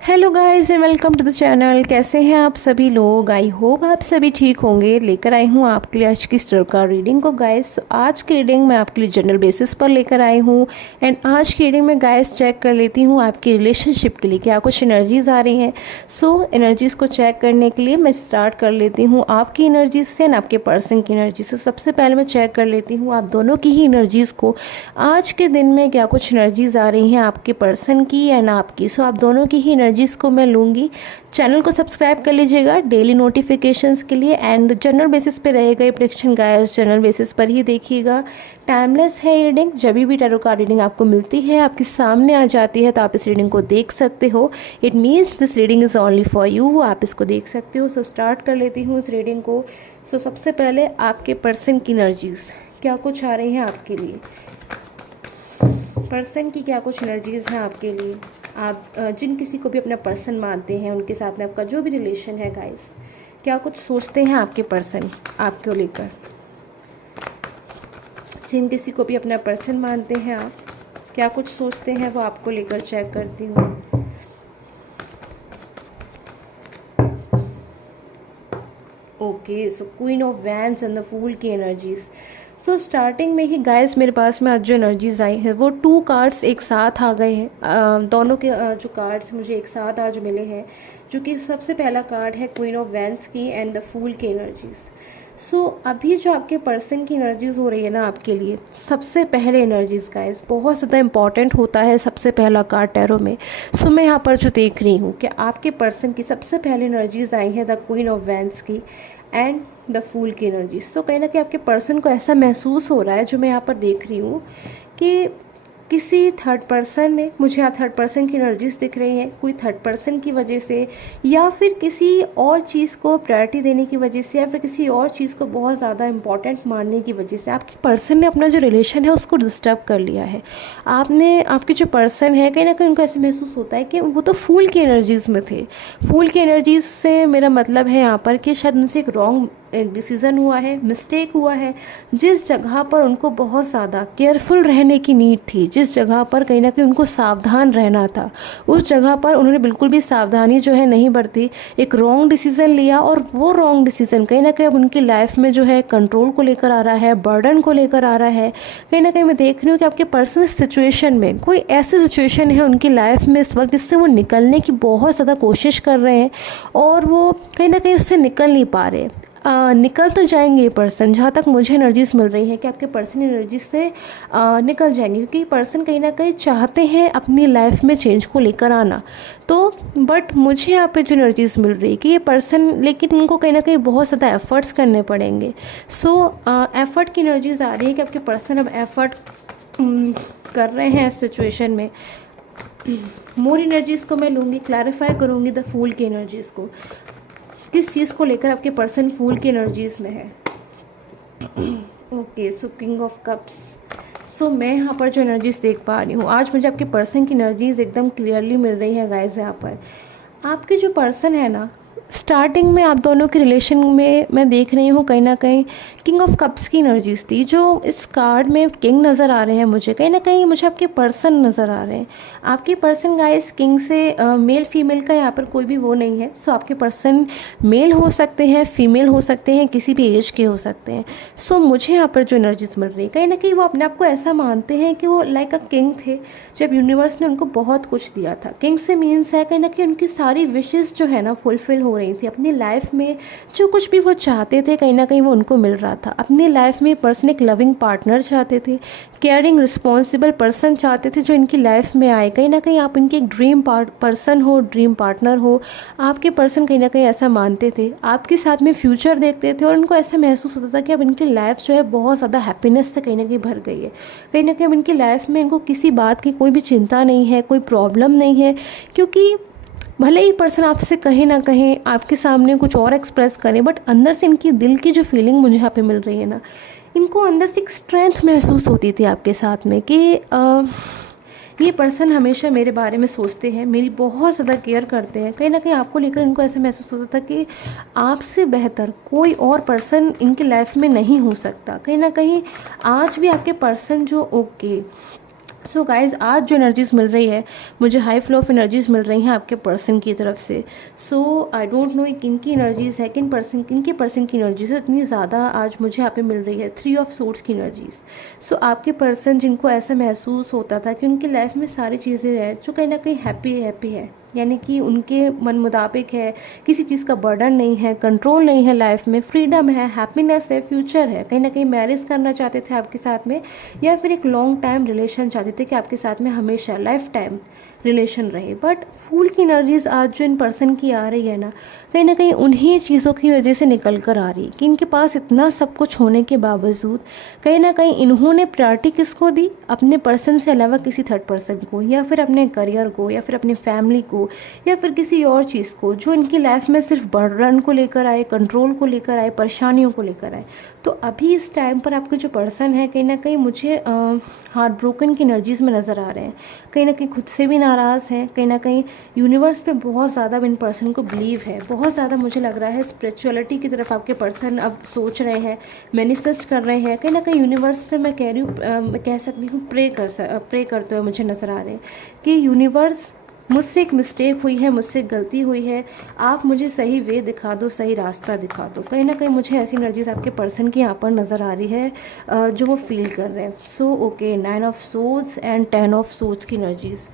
Hello guys and welcome to the channel. कैसे हैं आप सभी लोग? आई होप आप सभी ठीक होंगे। लेकर आई हूँ आपके लिए आज की स्टार रीडिंग को गाइस। आज की रीडिंग मैं आपके लिए जनरल बेसिस पर लेकर आई हूँ एंड आज की रीडिंग में गाइस चेक कर लेती हूँ आपकी रिलेशनशिप के लिए क्या कुछ एनर्जीज आ रही हैं। सो एनर्जीज़ को चेक करने के लिए मैं स्टार्ट कर लेती हूँ आपकी एनर्जीज से एंड आपके पर्सन की एनर्जी से। सबसे पहले मैं चेक कर लेती हूँ आप दोनों की ही एनर्जीज़ को। आज के दिन में क्या कुछ एनर्जीज आ रही हैं आपके पर्सन की एंड आपकी। सो आप दोनों की ही जिसको मैं लूँगी। चैनल को सब्सक्राइब कर लीजिएगा डेली नोटिफिकेशंस के लिए एंड जनरल बेसिस पे रहेगा ये प्रेडिक्शन गाइस। जनरल बेसिस पर ही देखिएगा, टाइमलेस है रीडिंग। जब भी टैरो कार्ड रीडिंग आपको मिलती है, आपके सामने आ जाती है, तो आप इस रीडिंग को देख सकते हो। It means this reading is only for you. आप इसको देख सकते हो। सो स्टार्ट कर लेती हूँ इस रीडिंग को। सो सबसे पहले आपके पर्सन की एनर्जीज़ क्या कुछ आ रही हैं आपके लिए। पर्सन की क्या कुछ एनर्जीज़ हैं आपके लिए। आप जिन किसी को भी अपना पर्सन मानते हैं, उनके साथ में आपका जो भी रिलेशन है गाइस, क्या कुछ सोचते हैं आपके पर्सन आपको लेकर। जिन किसी को भी अपना पर्सन मानते हैं आप, क्या कुछ सोचते हैं वो आपको लेकर चेक करती हूँ। Okay, so queen of wands and the fool की एनर्जीज़। सो स्टार्टिंग में ही गाइस मेरे पास में आज जो एनर्जीज आई है वो 2 कार्ड्स एक साथ आ गए हैं। दोनों के जो कार्ड्स मुझे एक साथ आज मिले हैं, जो कि सबसे पहला कार्ड है क्वीन ऑफ वैंड्स की एंड द फूल की एनर्जीज। सो अभी जो आपके पर्सन की एनर्जीज हो रही है ना आपके लिए, सबसे पहले एनर्जीज गाइस बहुत ज़्यादा इंपॉर्टेंट होता है सबसे पहला कार्ड टैरो में। सो मैं यहाँ पर जो देख रही हूँ कि आपके पर्सन की सबसे पहले एनर्जीज आई हैं द क्वीन ऑफ वैंड्स की एंड द फूल की एनर्जी। सो कहीं ना कहीं आपके पर्सन को ऐसा महसूस हो रहा है, जो मैं यहाँ पर देख रही हूँ, कि किसी थर्ड पर्सन ने, मुझे यहाँ थर्ड पर्सन की एनर्जीज दिख रही हैं, कोई थर्ड पर्सन की वजह से या फिर किसी और चीज़ को प्रायोरिटी देने की वजह से या फिर किसी और चीज़ को बहुत ज़्यादा इंपॉर्टेंट मानने की वजह से आपके पर्सन ने अपना जो रिलेशन है उसको डिस्टर्ब कर लिया है। आपके जो पर्सन है कहीं ना कहीं उनको ऐसे महसूस होता है कि वो तो फूल की एनर्जीज़ में थे। फूल की एनर्जीज से मेरा मतलब है यहाँ पर कि शायद उनसे एक रॉन्ग डिसीज़न हुआ है, मिस्टेक हुआ है। जिस जगह पर उनको बहुत ज़्यादा केयरफुल रहने की नीड थी, जिस जगह पर कहीं ना कहीं उनको सावधान रहना था, उस जगह पर उन्होंने बिल्कुल भी सावधानी जो है नहीं बरती, एक रॉन्ग डिसीज़न लिया। और वो रॉन्ग डिसीज़न कहीं ना कहीं अब उनकी लाइफ में जो है कंट्रोल को लेकर आ रहा है, बर्डन को लेकर आ रहा है। कहीं ना कहीं मैं देख रही हूँ कि आपके पर्सनल सिचुएशन में कोई ऐसी सिचुएशन है उनकी लाइफ में इस वक्त जिससे वो निकलने की बहुत ज़्यादा कोशिश कर रहे हैं और वो कहीं ना कहीं उससे निकल नहीं पा रहे। निकल तो जाएंगे ये पर्सन, जहाँ तक मुझे एनर्जीज मिल रही है कि आपके पर्सन एनर्जी से निकल जाएंगे, क्योंकि पर्सन कहीं ना कहीं चाहते हैं अपनी लाइफ में चेंज को लेकर आना। तो बट मुझे यहाँ पे जो एनर्जीज मिल रही है कि ये पर्सन, लेकिन उनको कहीं ना कहीं बहुत ज़्यादा एफर्ट्स करने पड़ेंगे। सो एफर्ट की एनर्जीज आ रही है कि आपके पर्सन अब एफर्ट कर रहे हैं इस सिचुएशन में। मोर एनर्जीज़ को मैं लूँगी, क्लैरिफाई करूँगी द फूल की एनर्जीज़ को। किस चीज़ को लेकर आपके पर्सन फूल की एनर्जीज में है। Okay, so king of cups. So मैं यहाँ पर जो एनर्जीज देख पा रही हूँ, आज मुझे आपके पर्सन की एनर्जीज एकदम क्लियरली मिल रही है गाइस। यहाँ पर आपके जो पर्सन है ना, स्टार्टिंग में आप दोनों के रिलेशन में मैं देख रही हूँ कहीं ना कहीं किंग ऑफ कप्स की एनर्जीज थी। जो इस कार्ड में किंग नज़र आ रहे हैं मुझे, कहीं ना कहीं मुझे आपके पर्सन नज़र आ रहे हैं। आपके पर्सन गाइस किंग से मेल फीमेल का यहाँ पर कोई भी वो नहीं है। सो आपके पर्सन मेल हो सकते हैं, फीमेल हो सकते हैं, किसी भी एज के हो सकते हैं। सो मुझे यहाँ पर जो एनर्जीज मिल रही है, कहीं ना कहीं वो अपने आप को ऐसा मानते हैं कि वो लाइक अ किंग थे, जब यूनिवर्स ने उनको बहुत कुछ दिया था। किंग से मीन्स है कहीं ना कहीं उनकी सारी विशेज़ जो है ना फुलफ़िल हो रही थी अपनी लाइफ में। जो कुछ भी वो चाहते थे कहीं ना कहीं वो उनको मिल रहा था। अपनी लाइफ में पर्सन एक लविंग पार्टनर चाहते थे, केयरिंग रिस्पॉन्सिबल पर्सन चाहते थे जो इनकी लाइफ में आए। कहीं ना कहीं आप इनकी एक ड्रीम पर्सन हो, ड्रीम पार्टनर हो। आपके पर्सन कहीं ना कहीं ऐसा मानते थे, आपके साथ में फ्यूचर देखते थे और उनको ऐसा महसूस होता था कि अब इनकी लाइफ जो है बहुत ज़्यादा हैप्पीनेस से कहीं ना कहीं भर गई है। कहीं ना कहीं अब इनकी लाइफ में इनको किसी बात की कोई भी चिंता नहीं है, कोई प्रॉब्लम नहीं है। क्योंकि भले ही पर्सन आपसे कहीं ना कहीं आपके सामने कुछ और एक्सप्रेस करें, बट अंदर से इनकी दिल की जो फीलिंग मुझे यहाँ पे मिल रही है ना, इनको अंदर से एक स्ट्रेंथ महसूस होती थी आपके साथ में कि ये पर्सन हमेशा मेरे बारे में सोचते हैं, मेरी बहुत ज़्यादा केयर करते हैं। कहीं ना कहीं आपको लेकर इनको ऐसा महसूस होता था कि आपसे बेहतर कोई और पर्सन इनकी लाइफ में नहीं हो सकता। कहीं ना कहीं आज भी आपके पर्सन जो सो गाइज़, आज जो एनर्जीज़ मिल रही है मुझे, हाई फ्लो ऑफ एनर्जीज़ मिल रही हैं आपके पर्सन की तरफ से। सो आई डोंट नो किन की एनर्जीज़ है, किन के पर्सन की एनर्जीज़ है इतनी ज़्यादा आज मुझे यहाँ पे मिल रही है। 3 ऑफ सोर्ड्स की एनर्जीज़। सो आपके पर्सन जिनको ऐसा महसूस होता था कि उनकी लाइफ में सारी चीज़ें हैं जो कहीं ना कहीं हैप्पी है, यानी कि उनके मन मुताबिक है, किसी चीज़ का बर्डन नहीं है, कंट्रोल नहीं है, लाइफ में फ्रीडम है, हैप्पीनेस है, फ्यूचर है, कहीं ना कहीं मैरिज करना चाहते थे आपके साथ में, या फिर एक लॉन्ग टाइम रिलेशन चाहते थे कि आपके साथ में हमेशा लाइफ टाइम रिलेशन रहे। बट फूल की एनर्जीज आज जो इन पर्सन की आ रही है ना कहीं उन्हीं चीज़ों की वजह से निकल कर आ रही है कि इनके पास इतना सब कुछ होने के बावजूद कहीं ना कहीं इन्होंने प्रायोरिटी किसको दी, अपने पर्सन से अलावा किसी थर्ड पर्सन को, या फिर अपने करियर को, या फिर अपनी फैमिली को, या फिर किसी और चीज़ को जो इनकी लाइफ में सिर्फ बर्डन को लेकर आए, कंट्रोल को लेकर आए, परेशानियों को लेकर आए। तो अभी इस टाइम पर आपके जो पर्सन है कहीं ना कहीं मुझे हार्ट ब्रोकन की एनर्जीज़ में नज़र आ रहे हैं, कहीं ना कहीं खुद से भी नाराज़ हैं, कहीं ना कहीं यूनिवर्स पे बहुत ज़्यादा इन पर्सन को बिलीव है, बहुत ज़्यादा मुझे लग रहा है स्पिरिचुअलिटी की तरफ आपके पर्सन अब सोच रहे हैं, मैनिफेस्ट कर रहे हैं, कहीं ना कहीं यूनिवर्स से मैं कह रही हूँ, मैं कह सकती हूँ प्रे करते हुए मुझे नज़र आ रहे हैं कि यूनिवर्स, मुझसे एक मिस्टेक हुई है, मुझसे एक गलती हुई है, आप मुझे सही वे दिखा दो, सही रास्ता दिखा दो। कहीं ना कहीं मुझे ऐसी एनर्जीज आपके पर्सन की यहाँ पर नज़र आ रही है जो वो फील कर रहे हैं। So okay, 9 of swords and 10 of swords की एनर्जीज़।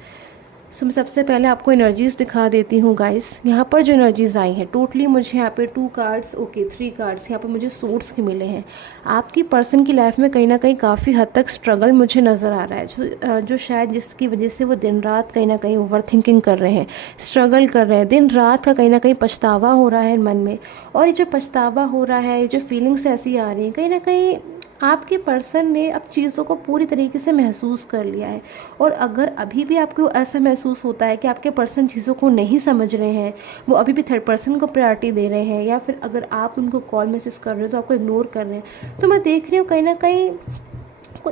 सो मैं सबसे पहले आपको एनर्जीज़ दिखा देती हूँ गाइस। यहाँ पर जो एनर्जीज़ आई हैं टोटली मुझे यहाँ पे 2 कार्ड्स, ओके 3 कार्ड्स यहाँ पर मुझे सोर्ड्स के मिले हैं। आपकी पर्सन की लाइफ में कहीं ना कहीं काफ़ी हद तक स्ट्रगल मुझे नज़र आ रहा है, जो शायद जिसकी वजह से वो दिन रात कहीं ना कहीं ओवर थिंकिंग कर रहे हैं, स्ट्रगल कर रहे हैं, दिन रात का कहीं ना कहीं पछतावा हो रहा है मन में। और ये जो पछतावा हो रहा है, ये जो फीलिंग्स ऐसी आ रही हैं, कहीं ना कहीं आपके पर्सन ने अब चीज़ों को पूरी तरीके से महसूस कर लिया है। और अगर अभी भी आपको ऐसा महसूस होता है कि आपके पर्सन चीज़ों को नहीं समझ रहे हैं, वो अभी भी थर्ड पर्सन को प्रायोरिटी दे रहे हैं, या फिर अगर आप उनको कॉल मैसेज कर रहे हो तो आपको इग्नोर कर रहे हैं, तो मैं देख रही हूँ कहीं ना कहीं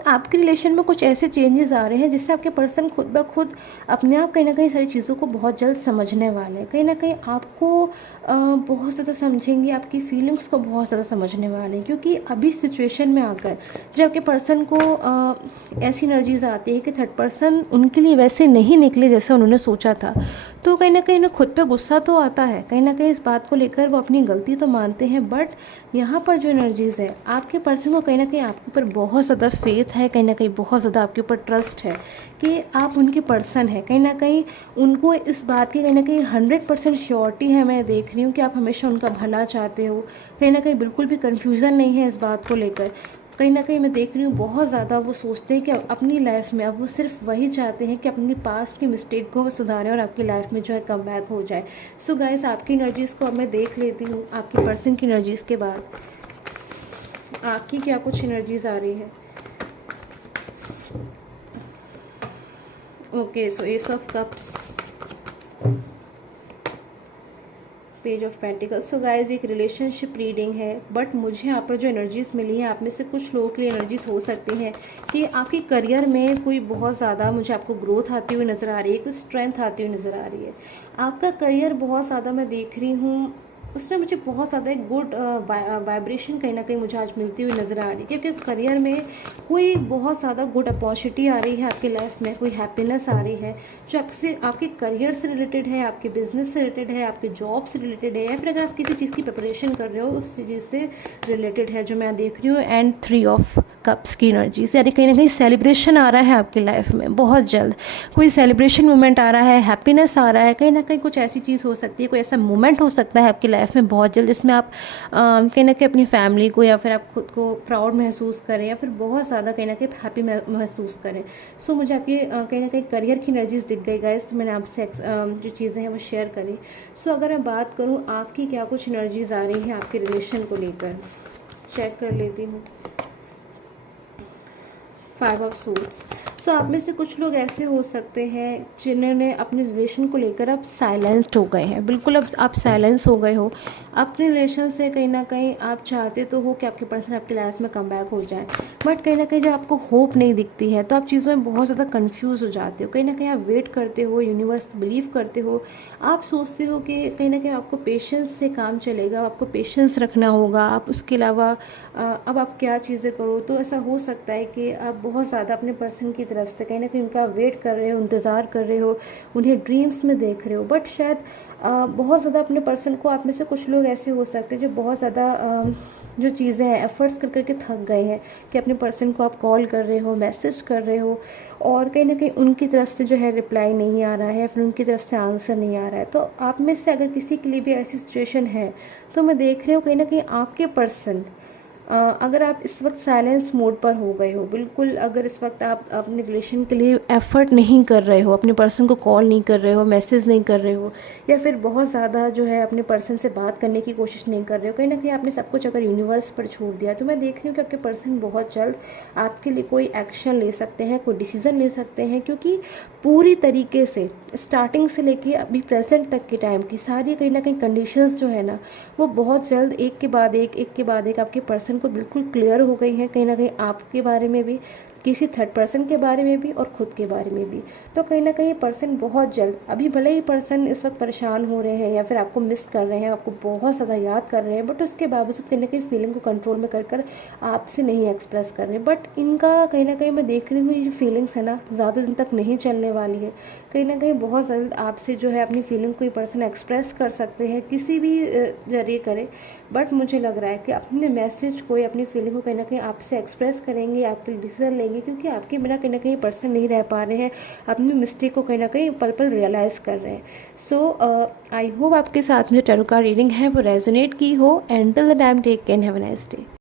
आपके रिलेशन में कुछ ऐसे चेंजेस आ रहे हैं जिससे आपके पर्सन खुद ब खुद अपने आप कहीं ना कहीं सारी चीज़ों को बहुत जल्द समझने वाले हैं। कहीं ना कहीं आपको बहुत ज़्यादा समझेंगे, आपकी फीलिंग्स को बहुत ज़्यादा समझने वाले हैं, क्योंकि अभी सिचुएशन में आकर जब आपके पर्सन को ऐसी एनर्जीज आती है कि थर्ड पर्सन उनके लिए वैसे नहीं निकले जैसे उन्होंने सोचा था, तो कहीं ना कहीं उन्हें खुद पे गुस्सा तो आता है, कहीं ना कहीं इस बात को लेकर वो अपनी गलती तो मानते हैं। बट यहाँ पर जो एनर्जीज़ है आपके पर्सन को कहीं ना कहीं आपके ऊपर बहुत ज़्यादा फेथ है, कहीं ना कहीं बहुत ज़्यादा आपके ऊपर ट्रस्ट है कि आप उनके पर्सन हैं। कहीं ना कहीं उनको इस बात की कहीं ना कहीं 100% श्योरिटी है, मैं देख रही हूँ कि आप हमेशा उनका भला चाहते हो, कहीं ना कहीं बिल्कुल भी कन्फ्यूज़न नहीं है इस बात को लेकर। कहीं ना कहीं मैं देख रही हूँ बहुत ज़्यादा वो सोचते हैं कि अपनी लाइफ में अब वो सिर्फ वही चाहते हैं कि अपनी पास्ट की मिस्टेक को वो सुधारें और आपकी लाइफ में जो है कम बैक हो जाए। सो गाइस, आपकी एनर्जीज़ को अब मैं देख लेती हूँ। आपकी पर्सन की एनर्जीज़ के बाद आपकी क्या कुछ एनर्जीज़ आ रही है। Okay, so S of cups, page of pentacles. So guys, एक रिलेशनशिप रीडिंग है, बट मुझे यहाँ पर जो एनर्जीज़ मिली हैं आप में से कुछ लोगों के लिए एनर्जीज़ हो सकती हैं कि आपके करियर में कोई बहुत ज़्यादा मुझे आपको ग्रोथ आती हुई नज़र आ रही है, कोई स्ट्रेंथ आती हुई नज़र आ रही है। आपका करियर बहुत ज़्यादा मैं देख रही हूँ उसमें मुझे बहुत ज़्यादा एक गुड वाइब्रेशन कहीं ना कहीं मुझे आज मिलती हुई नज़र आ रही है, क्योंकि करियर में कोई बहुत ज़्यादा गुड अपॉर्चुनिटी आ रही है आपकी लाइफ में, कोई हैप्पीनेस आ रही है जो आपसे, आपके करियर से रिलेटेड है, आपके बिजनेस से रिलेटेड है, आपके जॉब से रिलेटेड है, या फिर अगर आप किसी चीज़ की प्रिपरेशन कर रहे हो उस चीज़ से रिलेटेड है जो मैं देख रही हूँ। एंड 3 ऑफ कप्स की एनर्जी से, यानी कहीं ना कहीं सेलिब्रेशन आ रहा है आपकी लाइफ में बहुत जल्द, कोई सेलिब्रेशन मोमेंट आ रहा है, हैप्पीनेस आ रहा है, कहीं ना कहीं कुछ ऐसी चीज़ हो सकती है, कोई ऐसा मोमेंट हो सकता है आपकी लाइफ में बहुत जल्द जिसमें आप कहीं ना कहीं अपनी फैमिली को या फिर आप खुद को प्राउड महसूस करें, या फिर बहुत ज़्यादा कहीं ना कहीं हैप्पी महसूस करें। सो मुझे आपकी कहीं ना कहीं करियर की एनर्जीज दिख गई गाइस, तो मैंने आपसे जो चीज़ें हैं वो शेयर करी। सो अगर मैं बात करूँ आपकी क्या कुछ एनर्जीज आ रही हैं आपके रिलेशन को लेकर, चेक कर लेती हूँ। 5 ऑफ सूट्स। सो आप में से कुछ लोग ऐसे हो सकते हैं जिन्होंने अपने रिलेशन को लेकर अब साइलेंस्ड हो गए हैं, बिल्कुल अब आप साइलेंस हो गए हो अपने रिलेशन से। कहीं ना कहीं आप चाहते तो हो कि आपके पर्सन आपकी लाइफ में कम बैक हो जाए, बट कहीं ना कहीं जब आपको होप नहीं दिखती है तो आप चीज़ों में बहुत ज़्यादा कंफ्यूज हो जाते हो। कहीं ना कहीं आप वेट करते हो, यूनिवर्स बिलीव करते हो, आप सोचते हो कि कहीं ना कहीं आपको पेशेंस से काम चलेगा, आपको पेशेंस रखना होगा, आप उसके अलावा अब आप क्या चीज़ें करो। तो ऐसा हो सकता है कि आप बहुत ज़्यादा अपने पर्सन की तरफ से कहीं ना कहीं उनका वेट कर रहे हो, इंतज़ार कर रहे हो, उन्हें ड्रीम्स में देख रहे हो। बट शायद बहुत ज़्यादा अपने पर्सन को, आप में से कुछ लोग ऐसे हो सकते हैं जो बहुत ज़्यादा जो चीज़ें हैं एफ़र्ट्स कर करके थक गए हैं कि अपने पर्सन को आप कॉल कर रहे हो, मैसेज कर रहे हो, और कहीं ना कहीं उनकी तरफ से जो है रिप्लाई नहीं आ रहा है, फिर उनकी तरफ से आंसर नहीं आ रहा है। तो आप में से अगर किसी के लिए भी ऐसी सिचुएशन है तो मैं देख रही हूँ कहीं ना कहीं आपके पर्सन, अगर आप इस वक्त साइलेंस मोड पर हो गए हो बिल्कुल, अगर इस वक्त आप अपने रिलेशन के लिए एफ़र्ट नहीं कर रहे हो, अपने पर्सन को कॉल नहीं कर रहे हो, मैसेज नहीं कर रहे हो, या फिर बहुत ज़्यादा जो है अपने पर्सन से बात करने की कोशिश नहीं कर रहे हो, कहीं ना कहीं आपने सब कुछ अगर यूनिवर्स पर छोड़ दिया, तो मैं देख रही हूँ कि आपके पर्सन बहुत जल्द आपके लिए कोई एक्शन ले सकते हैं, कोई डिसीज़न ले सकते हैं, क्योंकि पूरी तरीके से स्टार्टिंग से लेके अभी प्रेजेंट तक के टाइम की सारी कहीं ना कहीं कंडीशंस जो है ना, वो बहुत जल्द एक के बाद एक के बाद एक आपके पर्सन को बिल्कुल क्लियर हो गई है, कहीं ना कहीं आपके बारे में भी, किसी थर्ड पर्सन के बारे में भी, और ख़ुद के बारे में भी। तो कहीं ना कहीं पर्सन बहुत जल्द, अभी भले ही पर्सन इस वक्त परेशान हो रहे हैं या फिर आपको मिस कर रहे हैं, आपको बहुत ज़्यादा याद कर रहे हैं, बट उसके बावजूद कहीं ना कहीं फीलिंग को कंट्रोल में कर कर आपसे नहीं एक्सप्रेस कर रहे हैं। बट इनका कहीं ना कहीं मैं देख रही हूँ ये फीलिंग्स है ना ज़्यादा दिन तक नहीं चलने वाली है, कहीं ना कहीं बहुत जल्द आपसे जो है अपनी फीलिंग को ये पर्सन एक्सप्रेस कर सकते हैं, किसी भी जरिए करे। बट मुझे लग रहा है कि अपने मैसेज को या अपनी फीलिंग को कहीं ना कहीं आपसे एक्सप्रेस करेंगे, आपके डिसीजन लेंगे, क्योंकि आपके बिना कहीं ना कहीं पर्सन नहीं रह पा रहे हैं, अपनी मिस्टेक को कहीं ना कहीं पल पल रियलाइज़ कर रहे हैं। सो आई होप आपके साथ में जो टैरो कार्ड रीडिंग है वो रेजोनेट की हो। And till the time take care, have a nice day.